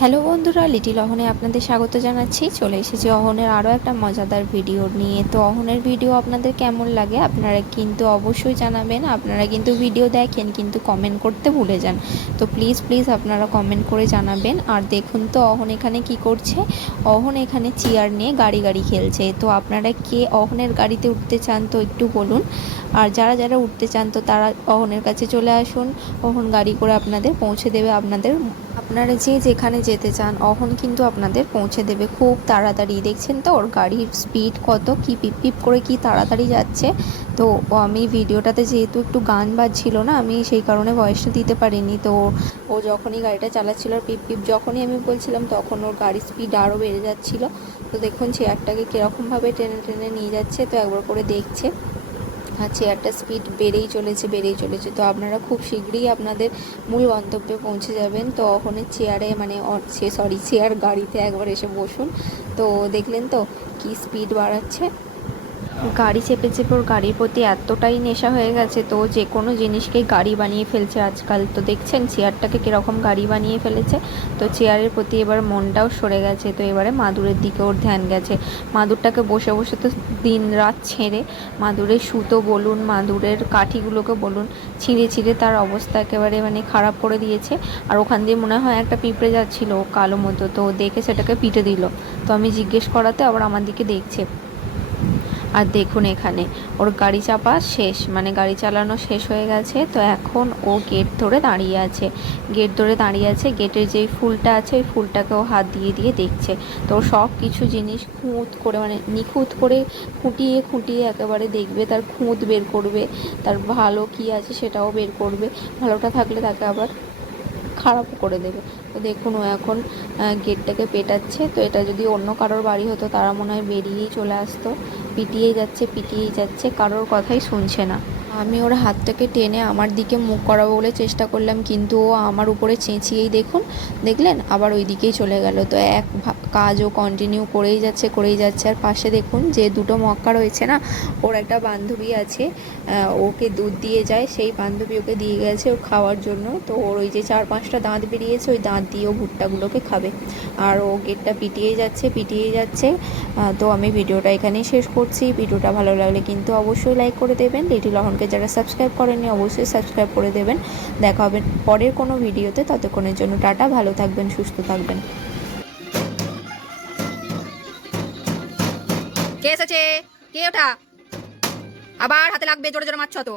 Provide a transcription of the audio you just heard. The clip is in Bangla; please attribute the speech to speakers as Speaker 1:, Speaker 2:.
Speaker 1: হ্যালো বন্ধুরা, লিটিল অহনে আপনাদের স্বাগত জানাচ্ছি। চলে এসেছি অহনের আরও একটা মজাদার ভিডিও নিয়ে। তো অহনের ভিডিও আপনাদের কেমন লাগে? আপনারা কিন্তু অবশ্যই জানাবেন। আপনারা কিন্তু ভিডিও দেখেন, কিন্তু কমেন্ট করতে ভুলে যান। তো প্লিজ প্লিজ আপনারা কমেন্ট করে জানাবেন। আর দেখুন তো অহন এখানে কি করছে? অহন এখানে চেয়ার নিয়ে গাড়ি গাড়ি খেলছে। তো আপনারা কে অহনের গাড়িতে উঠতে চান তো একটু বলুন। আর যারা যারা উঠতে চান তো তারা অহনের কাছে চলে আসুন। অহন গাড়ি করে আপনাদের পৌঁছে দেবে আপনাদের আপনারা যে যেখানে যেতে চান, অহন কিন্তু আপনাদের পৌঁছে দেবে। খুব তাড়াতাড়ি, দেখছেন তো? ওর গাড়ির স্পিড কত? কি পিপ পিপ করে কি তাড়াতাড়ি যাচ্ছে? তো আমি ভিডিওটাতে যেহেতু একটু গান বাজছিল না, আমি সেই কারণে ভয়েসটা দিতে পারিনি। তো, ও যখনই গাড়িটা চালাচ্ছিল, আর পিপ পিপ যখনই আমি বলছিলাম, তখন ওর গাড়ির স্পিড আরও বেড়ে যাচ্ছিল। তো দেখুন চেয়ারটাকে কীরকমভাবে টেনে টেনে নিয়ে যাচ্ছে। তো একবার করে দেখছে। চেয়ারটা স্পিড বেড়েই চলেছে বেড়েই চলেছে। তো আপনারা খুব শীঘ্রই আপনাদের মূল গন্তব্যে পৌঁছে যাবেন। তো ওখানে চেয়ারে মানে সে সরি চেয়ার গাড়িতে একবার এসে বসুন। তো দেখলেন তো কি স্পিড বাড়াচ্ছে। গাড়ি চেপে চেপে ওর গাড়ির প্রতি এতটাই নেশা হয়ে গেছে তো, যে কোনো জিনিসকেই গাড়ি বানিয়ে ফেলছে আজকাল। তো দেখছেন, চেয়ারটাকে কীরকম গাড়ি বানিয়ে ফেলেছে। তো চেয়ারের প্রতি এবার মনটাও সরে গেছে। তো এবারে মাদুরের দিকে ওর ধ্যান গেছে। মাদুরটাকে বসে বসে তো দিন রাত ছেড়ে মাদুরের সুতো বলুন, মাদুরের কাঠিগুলোকে বলুন, ছিঁড়ে ছিঁড়ে তার অবস্থা একেবারে মানে খারাপ করে দিয়েছে। আর ওখান দিয়ে মনে হয় একটা পিঁপড়ে যাচ্ছিল কালো মতো। তো দেখে সেটাকে পিটে দিল। তো আমি জিজ্ঞেস করাতে আবার আমার দিকে দেখছে। আর দেখুন এখানে, ওর গাড়ি চাপা শেষ মানে গাড়ি চালানো শেষ হয়ে গেছে। তো এখন ও গেট ধরে দাঁড়িয়ে আছে। গেট ধরে দাঁড়িয়ে আছে গেটের যেই ফুলটা আছে, ওই ফুলটাকে ও হাত দিয়ে দিয়ে দেখছে। তো সব কিছু জিনিস খুঁত করে মানে নিখুঁত করে খুঁটিয়ে খুঁটিয়ে একেবারে দেখবে, তার খুঁত বের করবে, তার ভালো কি আছে সেটাও বের করবে। ভালোটা থাকলে তাকে আবার খারাপও করে দেবে। তো দেখুন, ও এখন গেটটাকে পেটাচ্ছে। তো এটা যদি অন্য কারোর বাড়ি হতো, তারা মনে হয় বেরিয়েই চলে আসতো। পিটিয়েই যাচ্ছে পিটিয়েই যাচ্ছে, কারোর কথাই শুনছে না। আমি ওর হাতটাকে টেনে আমার দিকে মুখ করাবো বলে চেষ্টা করলাম, কিন্তু ও আমার উপরে চেঁচিয়েই দেখুন, দেখলেন? আবার ওই দিকেই চলে গেল। তো এক ভা- ও কন্টিনিউ করেই যাচ্ছে করেই যাচ্ছে। আর পাশে দেখুন যে দুটো মক্কা রয়েছে না, ওর একটা বান্ধবী আছে ওকে দুধ দিয়ে যায়, সেই বান্ধবী ওকে দিয়ে গেছে ও খাওয়ার জন্য। তো ওর ওই যে চার পাঁচটা দাঁত বেরিয়েছে, ওই দাঁত দিয়ে ও ভুট্টাগুলোকে খাবে। আর ও গেটটা পিটিয়ে যাচ্ছে পিটিয়ে যাচ্ছে। তো আমি ভিডিওটা এখানেই শেষ করছি। ভিডিওটা ভালো লাগলে কিন্তু অবশ্যই লাইক করে দেবেন। লিটিল লহনকে যারা সাবস্ক্রাইব করেনি অবশ্যই সাবস্ক্রাইব করে দেবেন। দেখা হবে পরের কোনো ভিডিওতে। ততক্ষণের জন্য টাটা, ভালো থাকবেন, সুস্থ থাকবেন।
Speaker 2: কে এসেছে? কে ওটা? আবার হাতে লাগবে, জোরে জোরে মারছ তো।